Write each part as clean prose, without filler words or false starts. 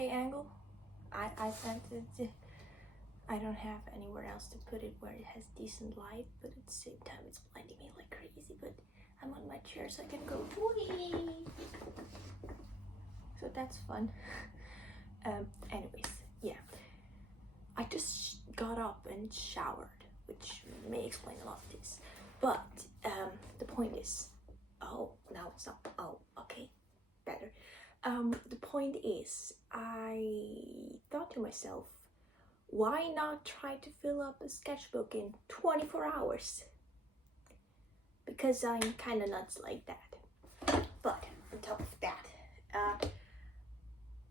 okay angle. I sent it. I don't have anywhere else to put it where it has decent light, but at the same time it's blinding me like crazy. But I'm on my chair so I can go whee! So that's fun. Anyways, yeah. I just got up and showered, which may explain a lot of this. But the point is, oh, now it's not, oh, okay, better. The point is, I thought to myself, why not try to fill up a sketchbook in 24 hours? Because I'm kind of nuts like that. But on top of that,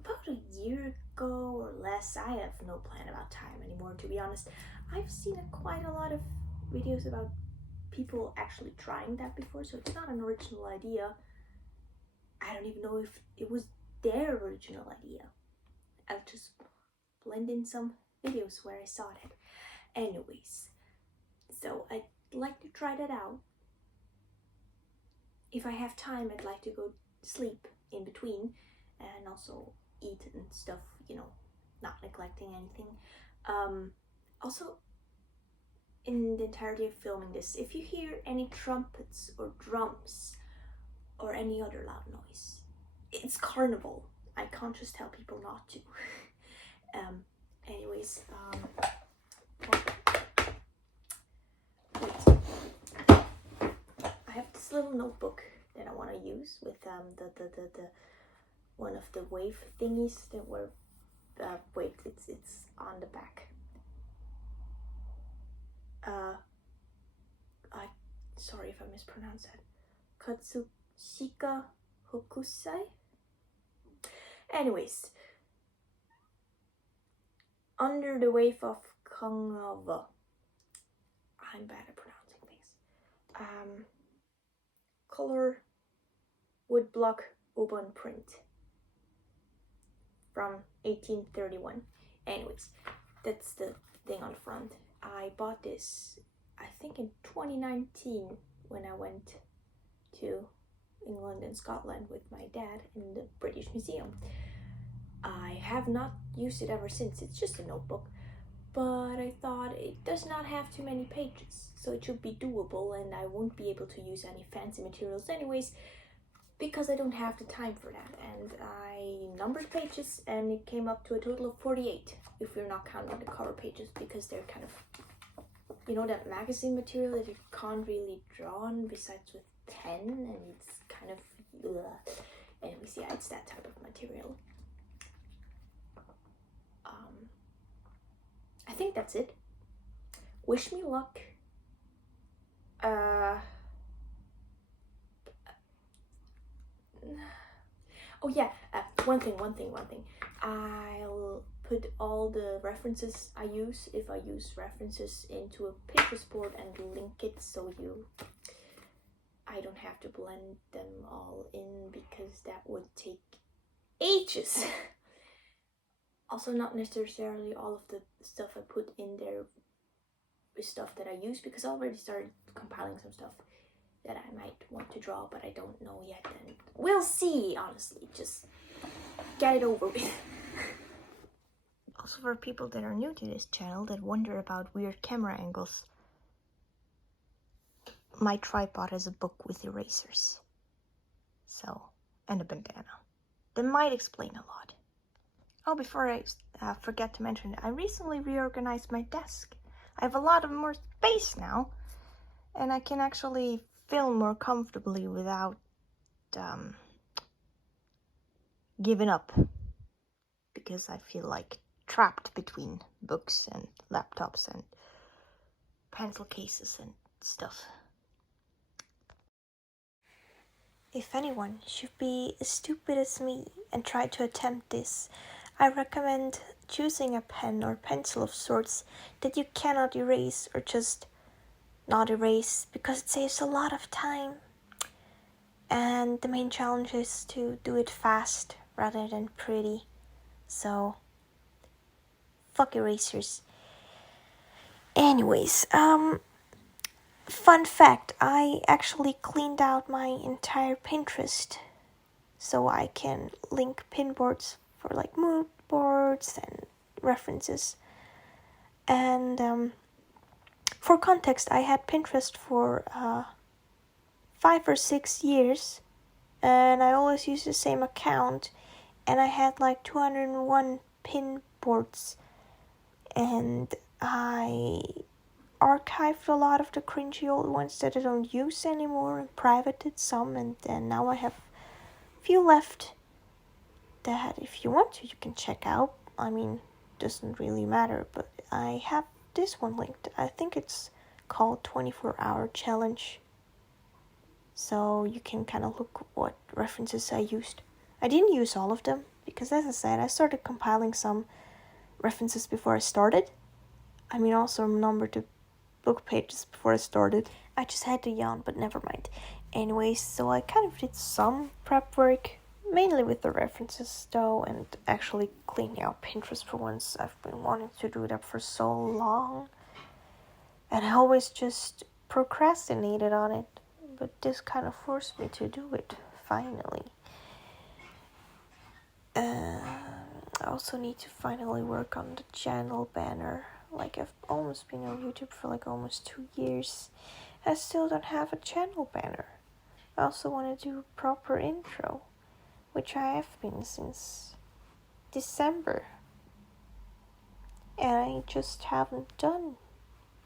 about a year ago or less, I have no plan about time anymore, to be honest. I've seen quite a lot of videos about people actually trying that before, so it's not an original idea. I don't even know if it was their original idea. I'll just blend in some videos where I saw it. Anyways, so I'd like to try that out. If I have time, I'd like to go sleep in between and also eat and stuff, you know, not neglecting anything. Also, in the entirety of filming this, if you hear any trumpets or drums or any other loud noise, it's carnival. I can't just tell people not to. Anyways, wait. I have this little notebook that I want to use with the one of the wave thingies that were wait, it's on the back. I sorry if I mispronounce that. Katsushika Hokusai. Anyways, under the wave of Kangava. I'm bad at pronouncing things. Color woodblock Oban print from 1831. Anyways, that's the thing on the front. I bought this, I think in 2019 when I went to England and Scotland with my dad in the British Museum. I have not used it ever since. It's just a notebook, but I thought it does not have too many pages, so it should be doable, and I won't be able to use any fancy materials anyways because I don't have the time for that. And I numbered pages and it came up to a total of 48 if we're not counting the cover pages, because they're kind of, you know, that magazine material that you can't really draw on besides with pen, and it's kind of anyways, yeah, it's that type of material. I think that's it. Wish me luck. Oh yeah, one thing. I'll put all the references I use, if I use references, into a Pinterest board and link it so I don't have to blend them all in, because that would take ages. Also, not necessarily all of the stuff I put in there is stuff that I use, because I already started compiling some stuff that I might want to draw, but I don't know yet, and we'll see, honestly. Just get it over with. Also, for people that are new to this channel that wonder about weird camera angles, my tripod has a book with erasers, so, and a bandana. That might explain a lot. Oh, before I forget to mention, I recently reorganized my desk. I have a lot of more space now, and I can actually film more comfortably without giving up, because I feel like trapped between books and laptops and pencil cases and stuff. If anyone should be as stupid as me and try to attempt this, I recommend choosing a pen or pencil of sorts that you cannot erase, or just not erase, because it saves a lot of time. And the main challenge is to do it fast rather than pretty. So, fuck erasers. Anyways, fun fact, I actually cleaned out my entire Pinterest so I can link pinboards for like mood boards and references. And for context, I had Pinterest for 5 or 6 years, and I always used the same account, and I had like 201 pin boards, and I archived a lot of the cringy old ones that I don't use anymore and privated some, and then now I have a few left that if you want to, you can check out. I mean, doesn't really matter, but I have this one linked. I think it's called 24-hour challenge. So you can kind of look what references I used. I didn't use all of them because, as I said, I started compiling some references before I started. I mean, also numbered the book pages before I started. I just had to yawn, but never mind. Anyways, so I kind of did some prep work, mainly with the references though, and actually cleaning out Pinterest for once. I've been wanting to do that for so long, and I always just procrastinated on it, but this kind of forced me to do it, finally. I also need to finally work on the channel banner. Like, I've almost been on YouTube for like almost 2 years. I still don't have a channel banner. I also want to do a proper intro, which I have been since December. And I just haven't done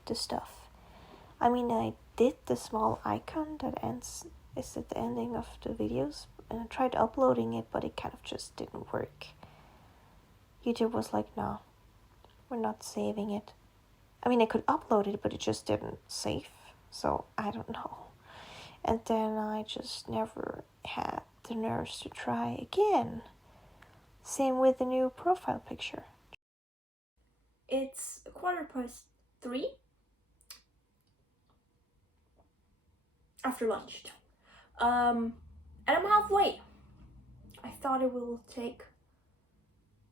the stuff. I mean, I did the small icon that is at the ending of the videos, and I tried uploading it, but it kind of just didn't work. YouTube was like, no, we're not saving it. I mean, I could upload it, but it just didn't save, so I don't know. And then I just never had the nerves to try again. Same with the new profile picture. It's 3:15 after lunch. And I'm halfway. I thought it will take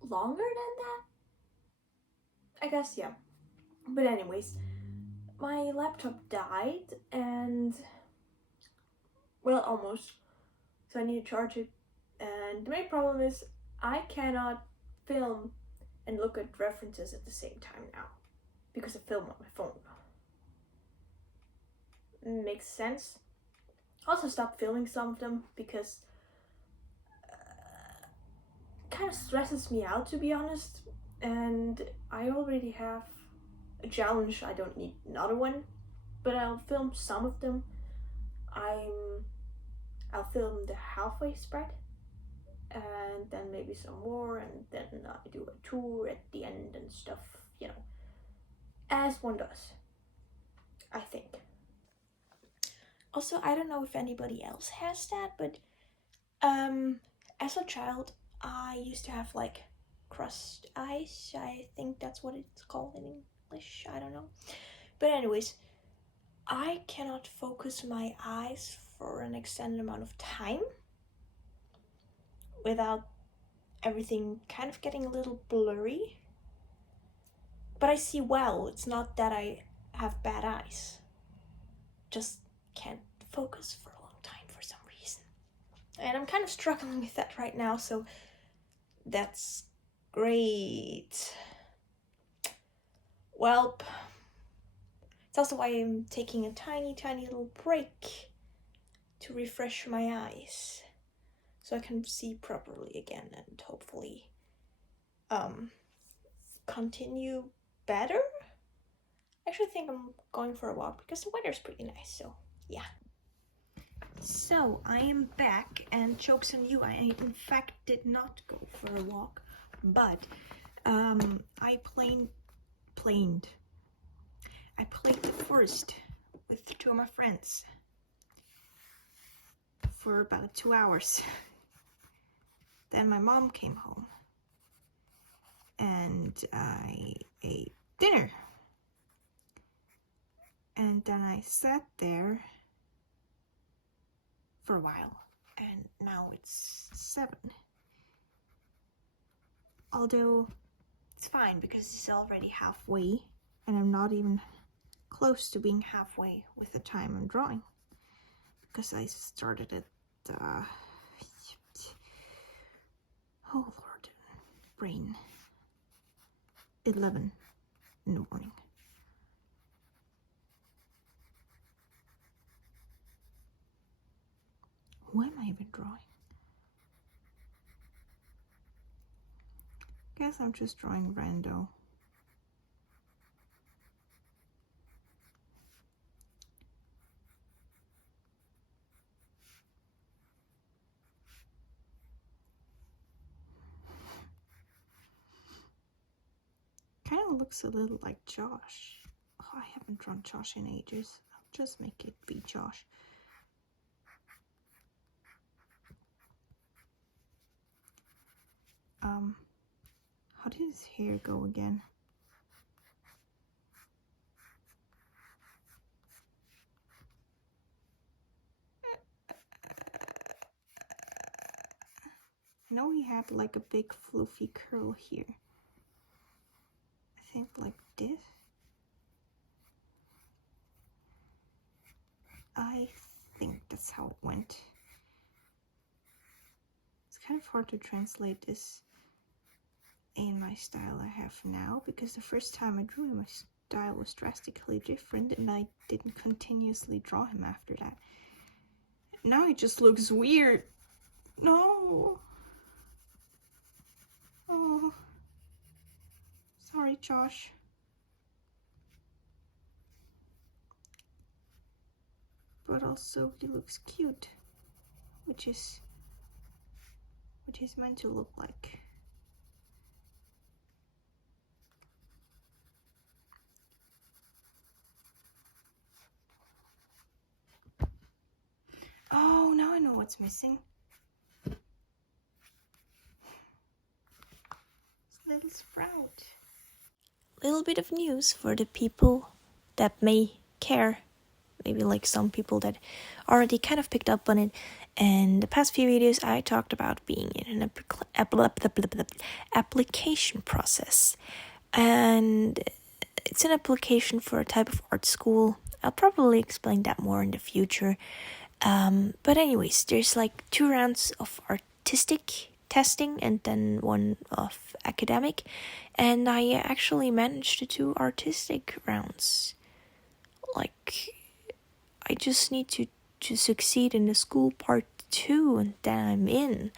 longer than that. I guess, yeah. But anyways, my laptop died, and well, almost. So I need to charge it. And the main problem is I cannot film and look at references at the same time now because I film on my phone. Makes sense. Also stopped filming some of them because it kind of stresses me out, to be honest. And I already have a challenge. I don't need another one, but I'll film some of them. I'll film the halfway spread, and then maybe some more, and then I do a tour at the end and stuff, you know, as one does, I think. Also, I don't know if anybody else has that, but as a child, I used to have like crust eyes. I think that's what it's called in English. I don't know. But anyways, I cannot focus my eyes for an extended amount of time without everything kind of getting a little blurry. But I see well. It's not that I have bad eyes. Just can't focus for a long time for some reason. And I'm kind of struggling with that right now, so that's great. Well, it's also why I'm taking a tiny little break to refresh my eyes so I can see properly again and hopefully continue better. I actually think I'm going for a walk because the weather's pretty nice, so yeah. So I am back, and jokes on you, I in fact did not go for a walk, but I played the forest with 2 of my friends for about 2 hours. Then my mom came home and I ate dinner, and then I sat there for a while, and now it's 7. Although it's fine because it's already halfway, and I'm not even close to being halfway with the time I'm drawing because I started at oh Lord, brain. 11 in the morning. Who am I even drawing? Guess I'm just drawing rando. Kind of looks a little like Josh. Oh, I haven't drawn Josh in ages. I'll just make it be Josh. How did his hair go again? I know he had like a big fluffy curl here. I think like this. I think that's how it went. It's kind of hard to translate this in my style I have now, because the first time I drew him, my style was drastically different and I didn't continuously draw him after that. Now he just looks weird. No. Oh. Sorry, Josh. But also he looks cute, which is what he's meant to look like. Oh, now I know what's missing. This little sprout. Little bit of news for the people that may care. Maybe like some people that already kind of picked up on it. And the past few videos I talked about being in an application process. And it's an application for a type of art school. I'll probably explain that more in the future. But anyways, there's like 2 rounds of artistic testing and then 1 of academic. And I actually managed the 2 artistic rounds. Like, I just need to succeed in the school part 2 and then I'm in.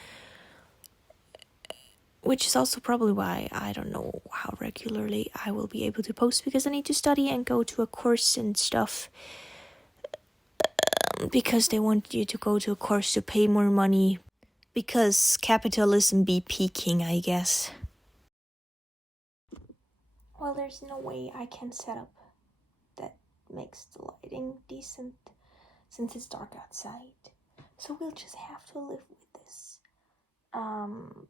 Which is also probably why I don't know how regularly I will be able to post, because I need to study and go to a course and stuff. Because they want you to go to a course to pay more money. Because capitalism be peaking, I guess. Well, there's no way I can set up that makes the lighting decent since it's dark outside. So we'll just have to live with this. I'm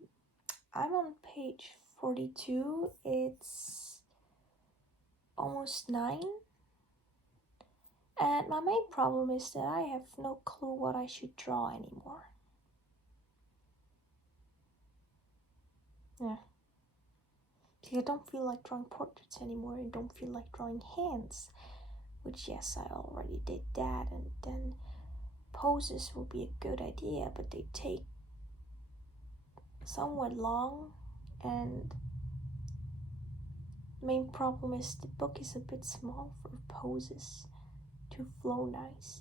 on page 42. It's almost 9. And my main problem is that I have no clue what I should draw anymore. Yeah. See, I don't feel like drawing portraits anymore. I don't feel like drawing hands. Which, yes, I already did that. And then poses will be a good idea, but they take somewhat long. And the main problem is the book is a bit small for poses to flow nice.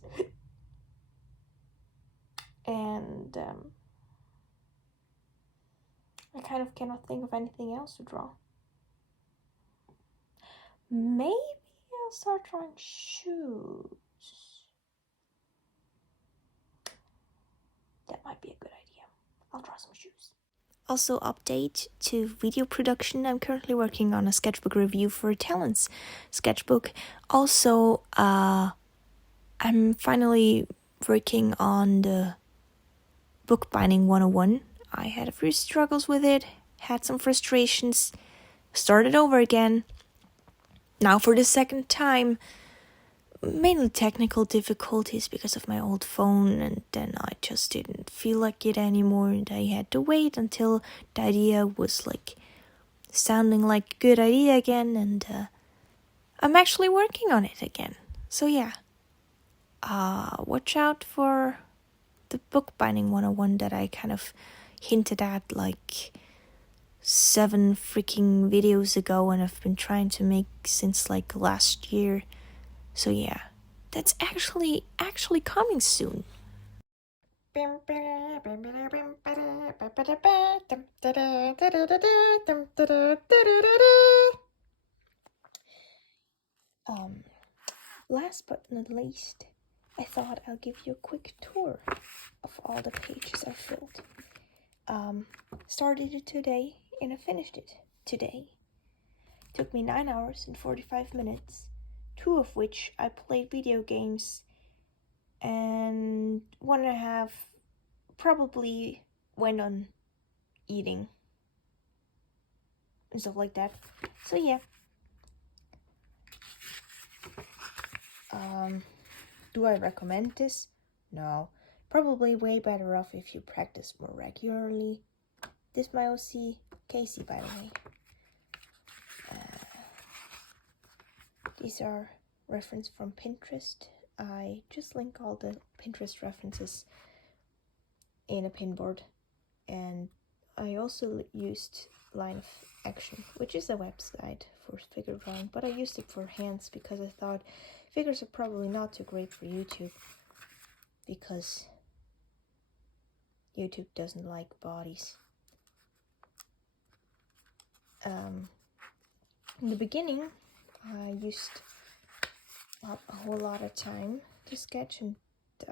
And I kind of cannot think of anything else to draw. Maybe I'll start drawing shoes. That might be a good idea. I'll draw some shoes. Also, update to video production. I'm currently working on a sketchbook review for Talent's sketchbook. Also, I'm finally working on the bookbinding 101. I had a few struggles with it, had some frustrations, started over again. Now for the second time, mainly technical difficulties because of my old phone, and then I just didn't feel like it anymore, and I had to wait until the idea was like sounding like a good idea again, and I'm actually working on it again. So yeah, watch out for the bookbinding 101 that I kind of hinted at like 7 freaking videos ago, and I've been trying to make since like last year. So yeah, that's actually coming soon. Last but not least, I thought I'll give you a quick tour of all the pages I filled. Started it today and I finished it today. Took me 9 hours and 45 minutes, 2 of which I played video games, and 1.5 probably went on eating and stuff like that. So yeah. Do I recommend this? No. Probably way better off if you practice more regularly. This is my OC, Casey, by the way. These are references from Pinterest. I just link all the Pinterest references in a pinboard. And I also used Line of Action, which is a website for figure drawing, but I used it for hands because I thought figures are probably not too great for YouTube because YouTube doesn't like bodies. In the beginning, I used a whole lot of time to sketch, and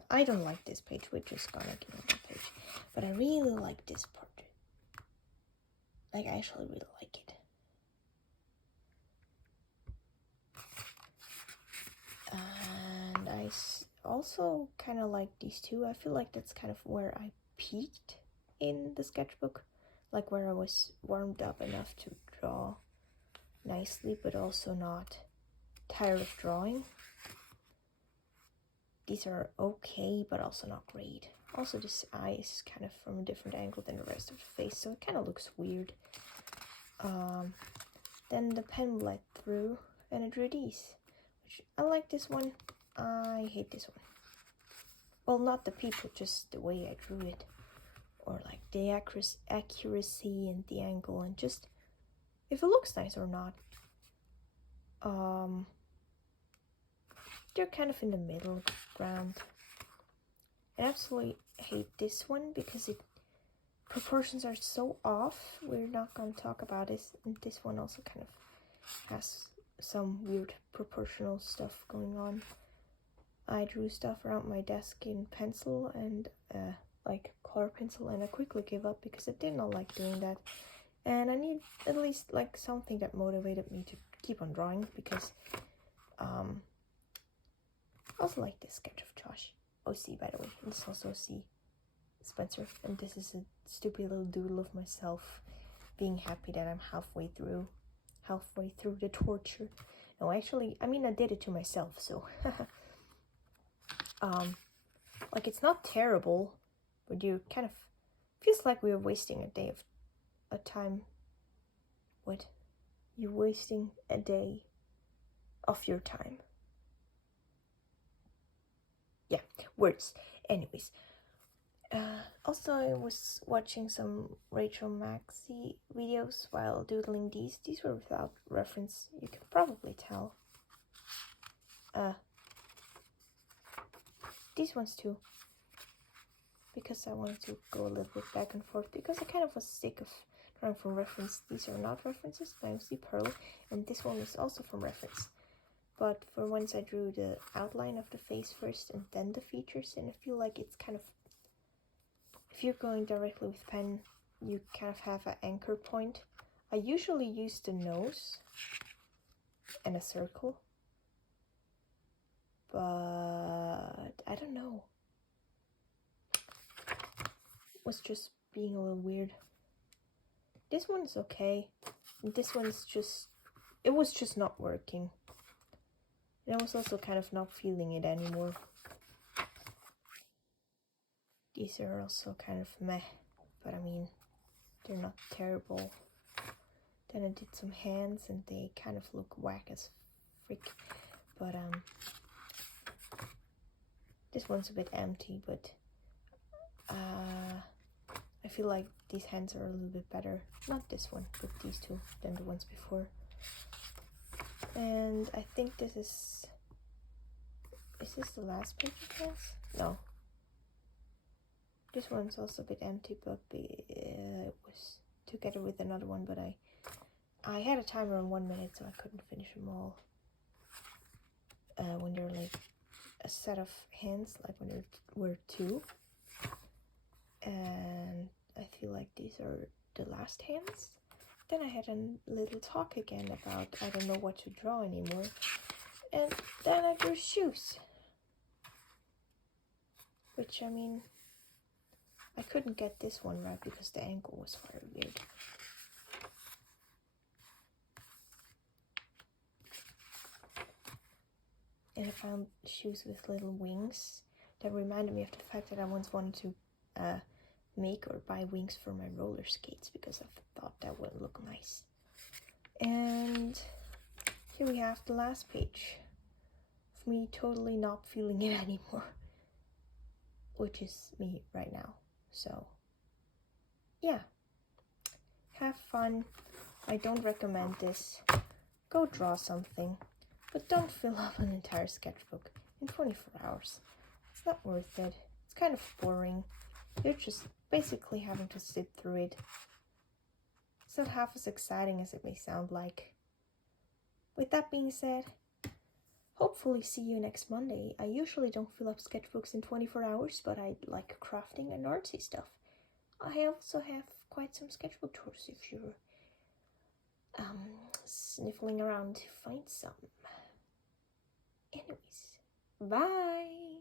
I don't like this page. We're just gonna get on the page, but I really like this portrait. Like, I actually really like it. And I also kind of like these two. I feel like that's kind of where I peaked in the sketchbook, like where I was warmed up enough to draw nicely, but also not tired of drawing. These are okay, but also not great. Also, this eye is kind of from a different angle than the rest of the face, so it kind of looks weird. Then the pen bled through, and I drew these. Which I like this one. I hate this one. Well, not the people, just the way I drew it, or like the accuracy and the angle, and just if it looks nice or not. They're kind of in the middle ground. I absolutely hate this one because proportions are so off. We're not going to talk about this. And this one also kind of has some weird proportional stuff going on. I drew stuff around my desk in pencil and like color pencil, and I quickly gave up because I did not like doing that. And I need at least like something that motivated me to keep on drawing, because I also like this sketch of Josh. OC, by the way. And this is also OC Spencer. And this is a stupid little doodle of myself being happy that I'm halfway through the torture. No, actually, I mean, I did it to myself, so like, it's not terrible, but you kind of feels like we are wasting a day of a time. What? You're wasting a day of your time. Yeah, words. Anyways, also I was watching some Rachel Maxey videos while doodling these. These were without reference, you can probably tell. These ones too, because I wanted to go a little bit back and forth, because I kind of was sick of drawing from reference. These are not references, by MC Pearl, and this one is also from reference. But for once I drew the outline of the face first and then the features, and I feel like it's kind of, if you're going directly with pen, you kind of have an anchor point. I usually use the nose and a circle, but I don't know. It was just being a little weird. This one's okay. This one's just, it was just not working. And I was also kind of not feeling it anymore. These are also kind of meh, but I mean, they're not terrible. Then I did some hands and they kind of look whack as frick. But this one's a bit empty, but I feel like these hands are a little bit better. Not this one, but these two than the ones before. And I think this is this the last page of hands? No. This one's also a bit empty, but it was together with another one, but I had a timer on 1 minute, so I couldn't finish them all. When they're like a set of hands, like when there were two. And I feel like these are the last hands. Then I had a little talk again about I don't know what to draw anymore. And then I drew shoes. Which, I mean, I couldn't get this one right because the angle was very weird. And I found shoes with little wings that reminded me of the fact that I once wanted to make or buy wings for my roller skates because I thought that would look nice. And here we have the last page of me totally not feeling it anymore, which is me right now. So yeah, have fun. I don't recommend this. Go draw something, but don't fill up an entire sketchbook in 24 hours. It's not worth it. It's kind of boring. You're just basically having to sit through it. It's not half as exciting as it may sound like. With that being said, hopefully see you next Monday. I usually don't fill up sketchbooks in 24 hours, but I like crafting and artsy stuff. I also have quite some sketchbook tours if you're sniffling around to find some. Anyways, bye!